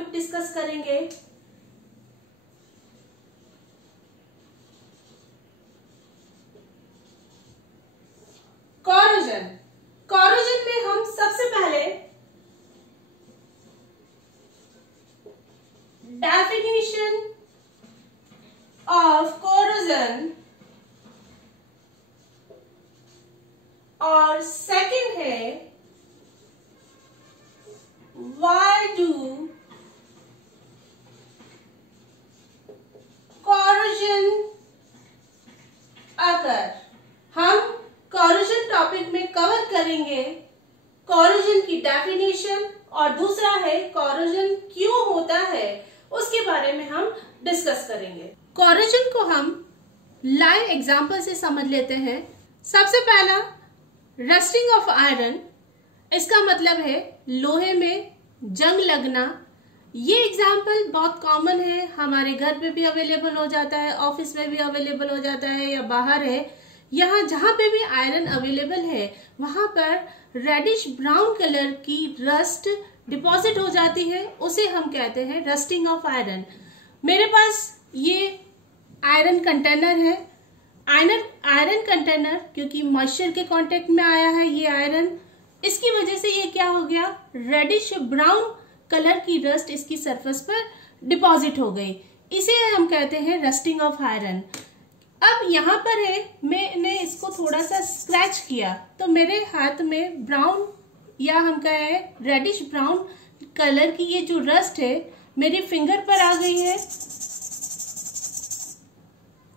Topic discuss करेंगे। Corrosion. Corrosion में हम सबसे पहले डेफिनेशन ऑफ कोरोजन और सेकंड है व्हाई डू कोरोजन अकर। हम कोरोजन टॉपिक में कवर करेंगे कोरोजन की डेफिनेशन और दूसरा है कोरोजन क्यों होता है, उसके बारे में हम डिस्कस करेंगे। कोरोजन को हम लाइव एग्जांपल से समझ लेते हैं। सबसे पहला रस्टिंग ऑफ आयरन, इसका मतलब है लोहे में जंग लगना। ये एग्जाम्पल बहुत कॉमन है, हमारे घर पे भी अवेलेबल हो जाता है, ऑफिस में भी अवेलेबल हो जाता है या बाहर है। यहाँ जहां पे भी आयरन अवेलेबल है वहां पर रेडिश ब्राउन कलर की रस्ट डिपॉजिट हो जाती है, उसे हम कहते हैं रस्टिंग ऑफ आयरन। मेरे पास ये आयरन कंटेनर है। आयरन कंटेनर क्योंकि मॉइस्चर के कांटेक्ट में आया है ये आयरन, इसकी वजह से ये क्या हो गया, रेडिश ब्राउन कलर की रस्ट इसकी सरफेस पर डिपॉजिट हो गई। इसे हम कहते हैं रस्टिंग ऑफ आयरन। अब यहाँ पर है, मैंने इसको थोड़ा सा स्क्रैच किया तो मेरे हाथ में ब्राउन या हम कहें रेडिश ब्राउन कलर की ये जो रस्ट है मेरी फिंगर पर आ गई है,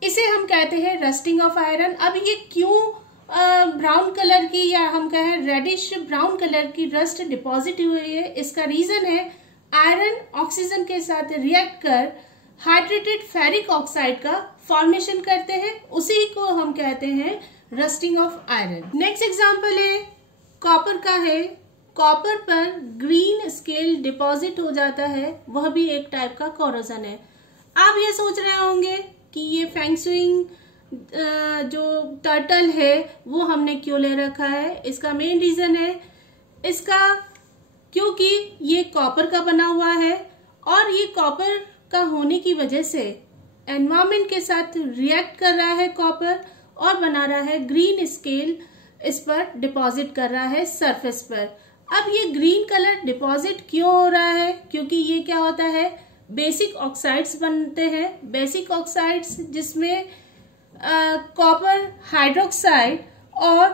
इसे हम कहते हैं रस्टिंग ऑफ आयरन। अब ये क्यों ब्राउन कलर की या हम कहें रेडिश ब्राउन कलर की रस्ट डिपॉजिट हुई है, इसका रीजन है आयरन ऑक्सीजन के साथ रिएक्ट कर हाइड्रेटेड फेरिक ऑक्साइड का फॉर्मेशन करते हैं, उसी को हम कहते हैं rusting of iron. Next example है कॉपर का है। कॉपर पर ग्रीन स्केल डिपॉजिट हो जाता है, वह भी एक टाइप का कोरोजन है। आप ये सोच रहे होंगे कि ये फेंगशुई जो टर्टल है वो हमने क्यों ले रखा है। इसका मेन रीजन है इसका क्योंकि ये कॉपर का बना हुआ है और ये कॉपर का होने की वजह से एनवायरमेंट के साथ रिएक्ट कर रहा है कॉपर और बना रहा है ग्रीन स्केल, इस पर डिपॉजिट कर रहा है सरफेस पर। अब ये ग्रीन कलर डिपॉजिट क्यों हो रहा है, क्योंकि ये क्या होता है बेसिक ऑक्साइड्स बनते हैं। बेसिक ऑक्साइड्स जिसमें कॉपर हाइड्रोक्साइड और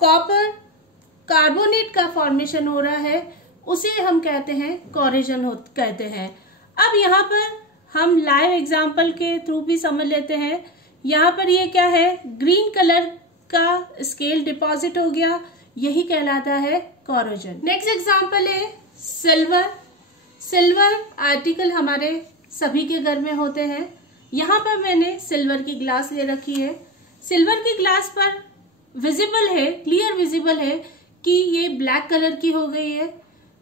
कॉपर कार्बोनेट का फॉर्मेशन हो रहा है, उसे हम कहते हैं कोरोजन कहते हैं। अब यहाँ पर हम लाइव एग्जाम्पल के थ्रू भी समझ लेते हैं। यहाँ पर ये क्या है, ग्रीन कलर का स्केल डिपॉजिट हो गया, यही कहलाता है कोरोजन। नेक्स्ट एग्जाम्पल है सिल्वर। सिल्वर आर्टिकल हमारे सभी के घर में होते हैं। यहाँ पर मैंने सिल्वर की ग्लास ले रखी है। सिल्वर की ग्लास पर विजिबल है, क्लियर विजिबल है कि ये ब्लैक कलर की हो गई है।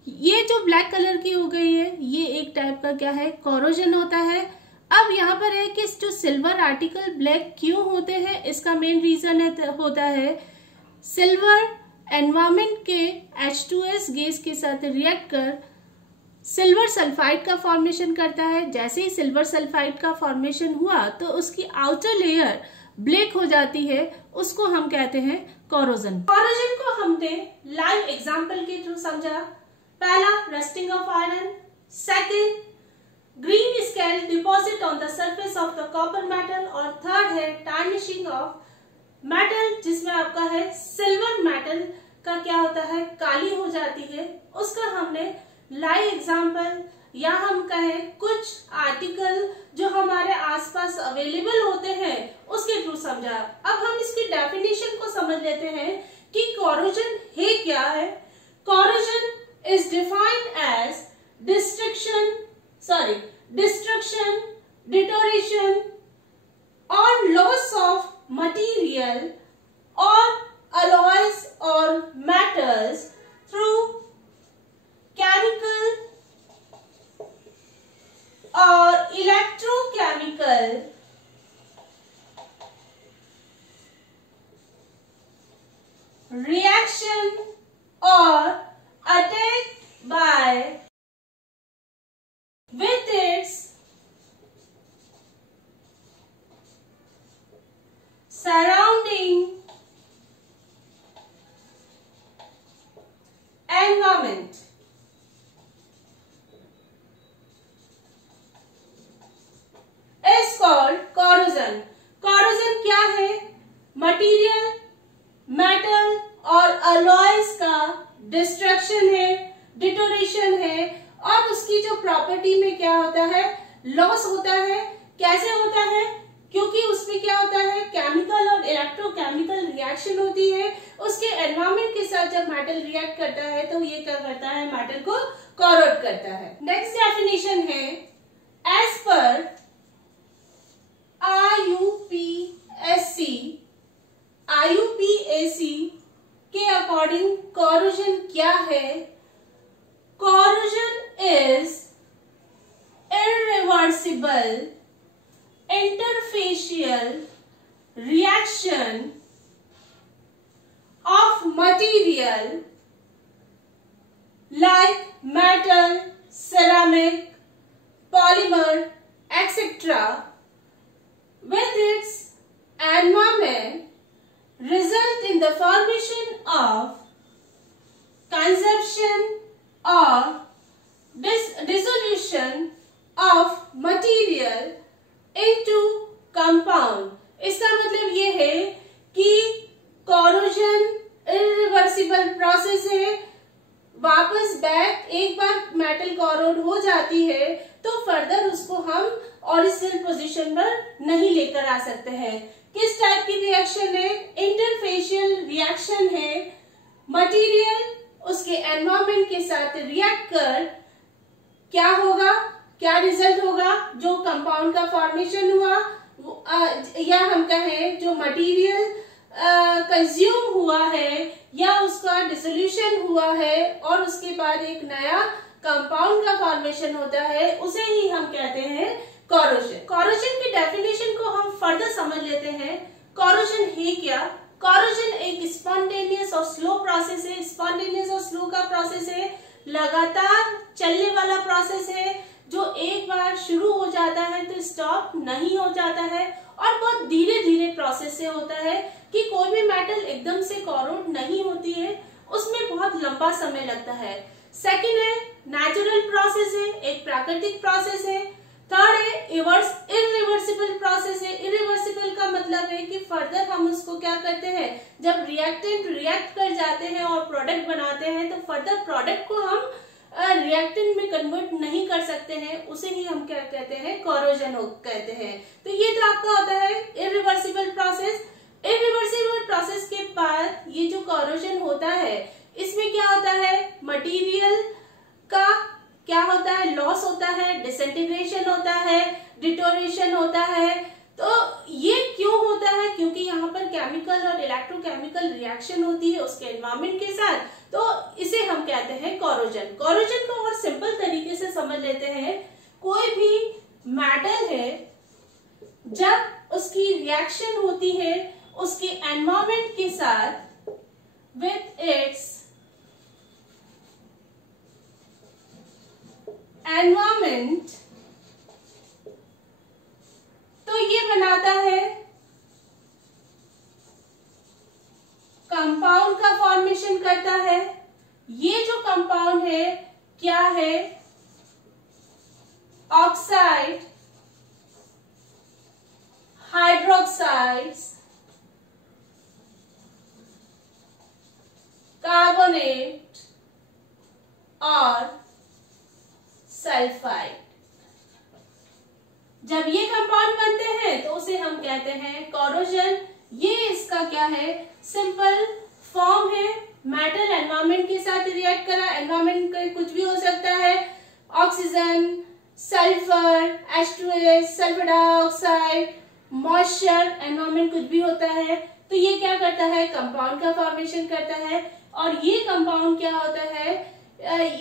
ये जो ब्लैक कलर की हो गई है ये एक टाइप का क्या है, कोरोजन होता है। अब यहाँ पर है कि जो सिल्वर आर्टिकल ब्लैक क्यों होते हैं, इसका मेन रीजन होता है सिल्वर एनवायरमेंट के H2S गैस के साथ रिएक्ट कर सिल्वर सल्फाइड का फॉर्मेशन करता है। जैसे ही सिल्वर सल्फाइड का फॉर्मेशन हुआ तो उसकी आउटर लेयर ब्लैक हो जाती है, उसको हम कहते हैं कोरोजन। कोरोजन को हमने लाइव एग्जांपल के थ्रू समझा। पहला rusting of iron, second green scale deposit on the surface of the copper metal और थर्ड है टार्निशिंग ऑफ मेटल, जिसमें आपका है सिल्वर मेटल का क्या होता है काली हो जाती है। उसका हमने लाइव एग्जांपल या हम कहें कुछ आर्टिकल जो हमारे आसपास अवेलेबल होते हैं उसके थ्रू समझा। अब हम इसकी डेफिनेशन को समझ लेते हैं कि कोरोजन है क्या है। Corrosion is defined as destruction, deterioration or loss of material or alloys or metals through chemical or electrochemical reaction or attack by with its surrounding environment. Is called corrosion. Corrosion क्या है? Material, metal और alloys का destruction है, deterioration है, और उसकी जो property में क्या होता है, लॉस होता है। कैसे होता है? क्योंकि उसमें क्या होता है, केमिकल और इलेक्ट्रोकेमिकल रिएक्शन होती है। उसके एनवायरमेंट के साथ जब मेटल रिएक्ट करता है तो ये क्या करता है, मेटल को कॉरोड करता है। नेक्स्ट डेफिनेशन है, एज पर IUPAC के अकॉर्डिंग कॉरोजन क्या है? Corrosion is irreversible interfacial reaction of material like metal, ceramic, polymer, etc. with its environment result in the formation of consumption or dissolution of material into compound. इसका मतलब ये है कि corrosion irreversible process है। वापस back एक बार metal कॉरोड हो जाती है तो फर्दर उसको हम ओरिजिनल पोजीशन पर नहीं लेकर आ सकते हैं। किस टाइप की रिएक्शन है? इंटरफेशियल रिएक्शन है। मटेरियल उसके एनवायरमेंट के साथ रिएक्ट कर क्या होगा, क्या रिजल्ट होगा? जो कंपाउंड का फॉर्मेशन हुआ या हम कहें जो मटेरियल कंज्यूम हुआ है या उसका डिसोल्यूशन हुआ है और उसके बाद एक नया कंपाउंड का फॉर्मेशन होता है, उसे ही हम कहते हैं कॉरोजन। कॉरोजन की डेफिनेशन को हम फर्दर समझ लेते हैं। कॉरोजन है क्या? कॉरोजन एक स्पॉन्टेनियस और स्लो प्रोसेस है। स्पॉन्टेनियस और स्लो का प्रोसेस है, लगातार चलने वाला प्रोसेस है, जो एक बार शुरू हो जाता है तो स्टॉप नहीं हो जाता है और बहुत धीरे धीरे प्रोसेस से होता है कि कोई भी मेटल एकदम से कॉरोड नहीं होती है, उसमें बहुत लंबा समय लगता है। सेकंड है नेचुरल प्रोसेस है, एक प्राकृतिक प्रोसेस है। थर्ड है इरिवर्सिबल प्रोसेस है। इरिवर्सिबल का मतलब है कि फर्दर हम उसको क्या करते हैं, जब रिएक्टेंट रिएक्ट कर जाते हैं और प्रोडक्ट बनाते हैं तो फर्दर प्रोडक्ट को हम रिएक्टेंट में कन्वर्ट नहीं कर सकते हैं, उसे ही हम क्या कहते हैं, कॉरोजन कहते हैं। तो ये तो आपका होता है इरिवर्सिबल प्रोसेस। इरिवर्सिबल प्रोसेस के बाद ये जो कॉरोजन होता है, इसमें क्या होता है, मटेरियल का क्या होता है, लॉस होता है, डिसइंटीग्रेशन होता है, डिटोरेशन होता है। तो ये क्यों होता है? क्योंकि यहाँ पर केमिकल और इलेक्ट्रोकेमिकल रिएक्शन होती है उसके एनवायरमेंट के साथ, तो इसे हम कहते हैं कॉरोजन। कॉरोजन को और सिंपल तरीके से समझ लेते हैं। कोई भी मेटल है, जब उसकी रिएक्शन होती है उसके एनवायरमेंट के साथ विथ इट्स एनवायरमेंट, तो ये बनाता है कंपाउंड का फॉर्मेशन करता है। ये जो कंपाउंड है क्या है, ऑक्साइड, हाइड्रोक्साइड्स, कार्बोनेट और सल्फाइड। जब ये कंपाउंड बनते हैं तो उसे हम कहते हैं कॉरोजन। ये इसका क्या है, सिंपल फॉर्म है। मेटल एनवायरमेंट के साथ रिएक्ट करा, एनवायरमेंट का कुछ भी हो सकता है, oxygen, sulphur, H2S, sulphur dioxide, moisture, environment कुछ भी होता है। तो ये क्या करता है, कंपाउंड का फॉर्मेशन करता है। और ये कंपाउंड क्या होता है,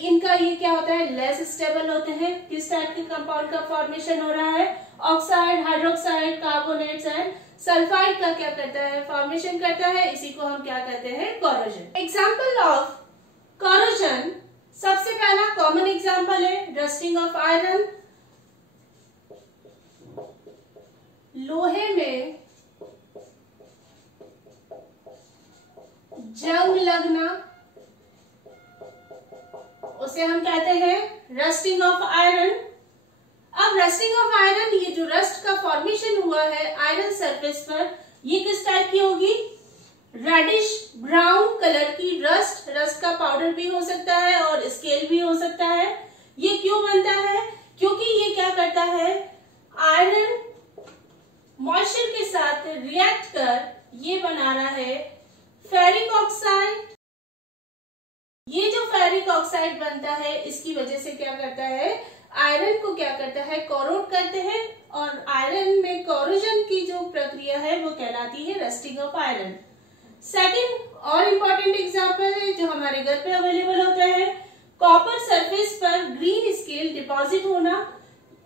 इनका ये क्या होता है, लेस स्टेबल होते हैं। किस टाइप के कंपाउंड का फॉर्मेशन हो रहा है, oxide, hydroxide, carbonates and sulphide का क्या करता है, फॉर्मेशन करता है। इसी को हम क्या कहते हैं, कॉरोजन। एग्जाम्पल ऑफ कॉरोजन, सबसे पहला कॉमन एग्जाम्पल है रस्टिंग ऑफ आयरन। लोहे में जंग लगना, उसे हम कहते हैं रस्टिंग ऑफ आयरन। अब रस्टिंग ऑफ आयरन, ये जो रस्ट का फॉर्मेशन हुआ है आयरन सरफेस पर, ये किस टाइप की होगी? रेडिश ब्राउन कलर की रस्ट। रस्ट का पाउडर भी हो सकता है और स्केल भी हो सकता है। ये क्यों बनता है? क्योंकि ये क्या करता है, आयरन मॉइस्चर के साथ रिएक्ट कर ये बना रहा है फेरिक ऑक्साइड। ये जो फेरिक ऑक्साइड बनता है, इसकी वजह से क्या करता है, आयरन को क्या करता है, कोरोड करते हैं, और आयरन में कोरोजन की जो प्रक्रिया है वो कहलाती है रस्टिंग ऑफ आयरन। सेकंड और इम्पोर्टेंट एग्जांपल है जो हमारे घर पे अवेलेबल होता है, कॉपर सरफेस पर ग्रीन स्केल डिपॉजिट होना।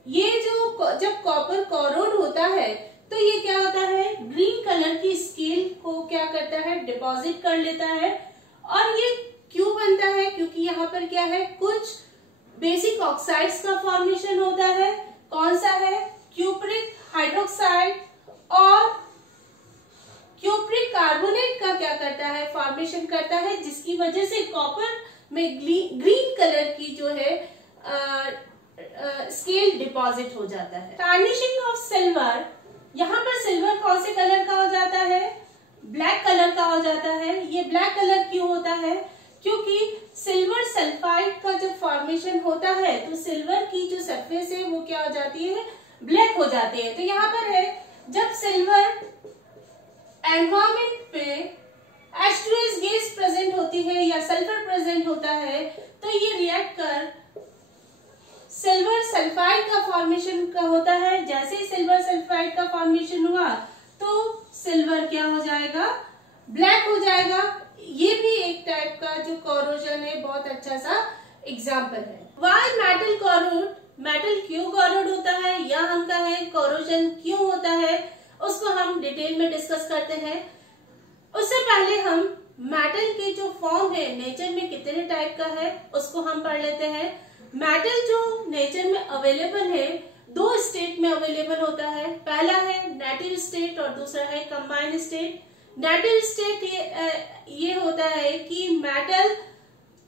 ये जो जब कॉपर कोरोड होता है तो ये क्या होता है, ग्रीन कलर की स्केल को क्या करता है, डिपॉजिट कर लेता है। और ये क्यों बनता है? क्योंकि यहाँ पर क्या है, कुछ बेसिक ऑक्साइड्स का फॉर्मेशन होता है। कौन सा है? क्यूप्रिक हाइड्रोक्साइड और क्यूप्रिक कार्बोनेट का क्या करता है, फॉर्मेशन करता है, जिसकी वजह से कॉपर में ग्रीन कलर की जो है स्केल डिपॉजिट हो जाता है। टार्निशिंग ऑफ सिल्वर, यहाँ पर सिल्वर कौन से कलर का हो जाता है, ब्लैक कलर का हो जाता है। ये ब्लैक कलर क्यों होता है? क्योंकि सिल्वर सल्फाइड का जब फॉर्मेशन होता है तो सिल्वर की जो सरफेस है वो क्या हो जाती है, ब्लैक हो जाती है। तो यहाँ पर है, जब सिल्वर एनवायरमेंट पे H2S गैस प्रेजेंट होती है या सल्फर प्रेजेंट होता है तो ये रिएक्ट कर सिल्वर सल्फाइड का फॉर्मेशन का होता है। जैसे ही सिल्वर सल्फाइड का फॉर्मेशन हुआ तो सिल्वर क्या हो जाएगा, ब्लैक हो जाएगा। ये भी एक टाइप का जो कोरोजन है, बहुत अच्छा सा एग्जाम्पल है। वाई मेटल कोरोड, मेटल क्यों कोरोड होता है या हम कहें कोरोजन क्यों होता है, उसको हम डिटेल में डिस्कस करते हैं। उससे पहले हम मेटल के जो फॉर्म है नेचर में कितने टाइप का है उसको हम पढ़ लेते हैं। मेटल जो नेचर में अवेलेबल है, दो स्टेट में अवेलेबल होता है। पहला है नेटिव स्टेट और दूसरा है कंबाइंड स्टेट। नेटिव स्टेट ये होता है कि मेटल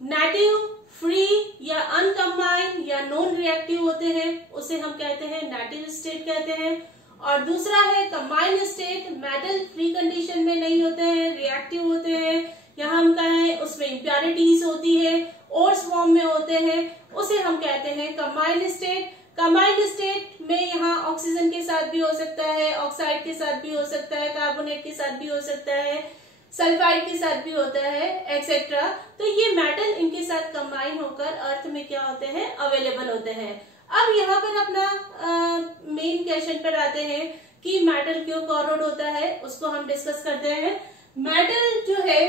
नेटिव, फ्री या अनकम्बाइंड या नॉन रिएक्टिव होते हैं, उसे हम कहते हैं नेटिव स्टेट कहते हैं। और दूसरा है combined state, metal free condition में नहीं होते हैं, रिएक्टिव होते हैं, या हम कहें उसमें इम्प्योरिटीज होती है, ओर्स फॉर्म में होते हैं, उसे हम कहते हैं कंबाइंड स्टेट। कंबाइंड स्टेट में यहाँ ऑक्सीजन के साथ भी हो सकता है, ऑक्साइड के साथ भी हो सकता है, कार्बोनेट के साथ भी हो सकता है, सल्फाइड के साथ भी होता है, एक्सेट्रा। तो ये मेटल इनके साथ कंबाइन होकर अर्थ में क्या होते हैं, अवेलेबल होते हैं। अब यहाँ पर अपना मेन क्वेश्चन पर आते हैं कि मेटल क्यों कोरोड होता है, उसको हम डिस्कस करते हैं। मेटल जो है,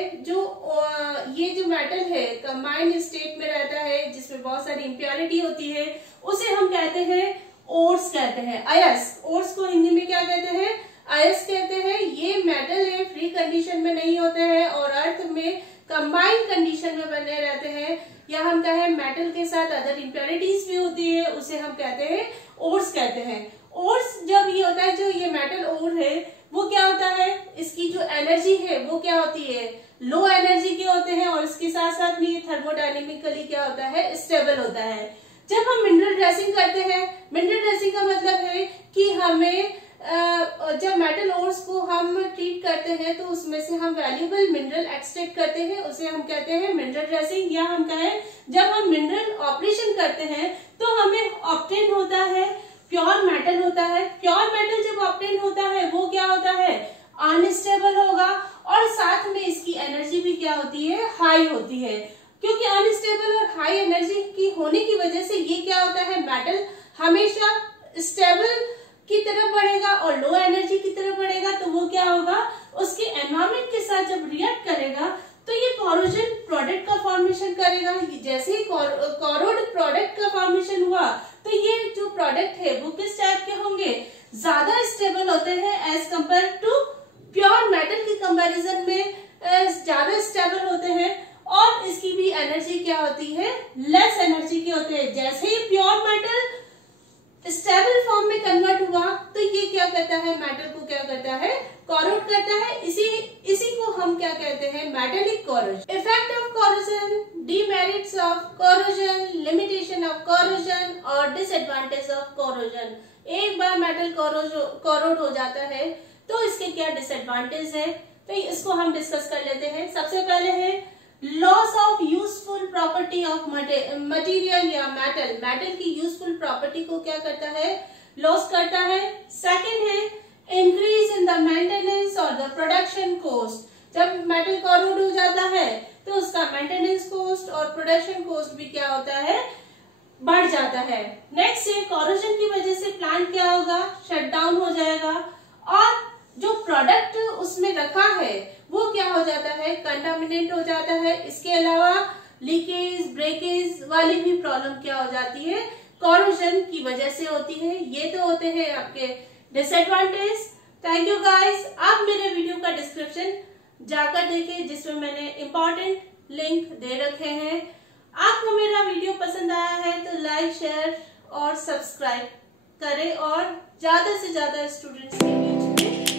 ये जो मेटल है कंबाइंड स्टेट में रहता है, जिसमें बहुत सारी इम्प्योरिटी होती है, उसे हम कहते हैं ओर्स कहते हैं, अयस। ओर्स को हिंदी में क्या कहते हैं, अयस कहते हैं। ये मेटल है, फ्री कंडीशन में नहीं होते हैं और अर्थ में कंबाइंड कंडीशन में बने रहते हैं, या हम कहें मेटल के साथ अदर इम्प्योरिटीज भी होती है, उसे हम कहते हैं ओर्स कहते हैं। ओर्स जब ये होता है, जो ये मेटल ओर है वो क्या होता है, इसकी जो एनर्जी है वो क्या होती है, लो एनर्जी के होते हैं, और इसके साथ साथ में ये थर्मोडायनेमिकली क्या होता है, स्टेबल होता है। जब हम मिनरल ड्रेसिंग करते हैं, मिनरल ड्रेसिंग का मतलब है कि हमें जब मेटल ओर्स को हम ट्रीट करते हैं तो उसमें से हम वैल्यूएबल मिनरल एक्सट्रैक्ट करते हैं, उसे हम कहते हैं मिनरल ड्रेसिंग। या हम कहें जब हम मिनरल ऑपरेशन करते हैं तो हमें ऑब्टेन होता है प्योर मेटल होता है। प्योर मेटल जब ऑब्टेन होता है वो क्या होता है, अनस्टेबल होगा, और साथ में इसकी एनर्जी भी क्या होती है, हाई होती है। क्योंकि अनस्टेबल और हाई एनर्जी की होने की वजह से ये क्या होता है, मेटल हमेशा स्टेबल की तरफ बढ़ेगा और लो एनर्जी की तरफ बढ़ेगा। तो वो क्या होगा, उसके एनवायरमेंट के साथ जब रिएक्ट करेगा तो ये कोरोजन प्रोडक्ट का फॉर्मेशन करेगा। जैसे ही कोरोड प्रोडक्ट का फॉर्मेशन हुआ तो ये जो प्रोडक्ट है वो किस टाइप के होंगे, ज्यादा स्टेबल होते हैं as compared to pure metal की कंपैरिजन में ज्यादा स्टेबल होते हैं, और इसकी भी एनर्जी क्या होती है, लेस एनर्जी के होते हैं। जैसे ही प्योर मेटल स्टेबल फॉर्म में कन्वर्ट हुआ तो ये क्या करता है, मेटल को क्या करता है, कोरोड करता है। इसी को हम क्या कहते हैं, metallic corrosion. Effect of corrosion, demerits of corrosion, limitation of corrosion और डिसएडवांटेज ऑफ कोरोजन। एक बार मेटल कोरोड हो जाता है तो इसके क्या डिसएडवांटेज है, तो इसको हम डिस्कस कर लेते हैं। सबसे पहले है loss of useful property of material या मेटल। मेटल की यूजफुल प्रॉपर्टी को क्या करता है, लॉस करता है। सेकंड है इंक्रीज इन द मेंटेनेंस और द प्रोडक्शन कॉस्ट। जब मेटल कोरोड हो जाता है तो उसका मेंटेनेंस कॉस्ट और प्रोडक्शन कॉस्ट भी क्या होता है, बढ़ जाता है। नेक्स्ट है कोरोजन की वजह से प्लांट क्या होगा, शट डाउन हो जाएगा और जो प्रोडक्ट उसमें रखा है वो क्या हो जाता है, कंटामिनेट हो जाता है। इसके अलावा लीकेज, ब्रेकेज वाली भी प्रॉब्लम क्या हो जाती है, कोरोजन की वजह से होती है। ये तो होते हैं आपके डिसएडवांटेज। Thank you guys. आप मेरे वीडियो का डिस्क्रिप्शन जाकर देखें जिसमें मैंने इंपॉर्टेंट लिंक दे रखे हैं। आपको मेरा वीडियो पसंद आया है तो लाइक, शेयर और सब्सक्राइब करें और ज्यादा से ज्यादा स्टूडेंट्स के बीच में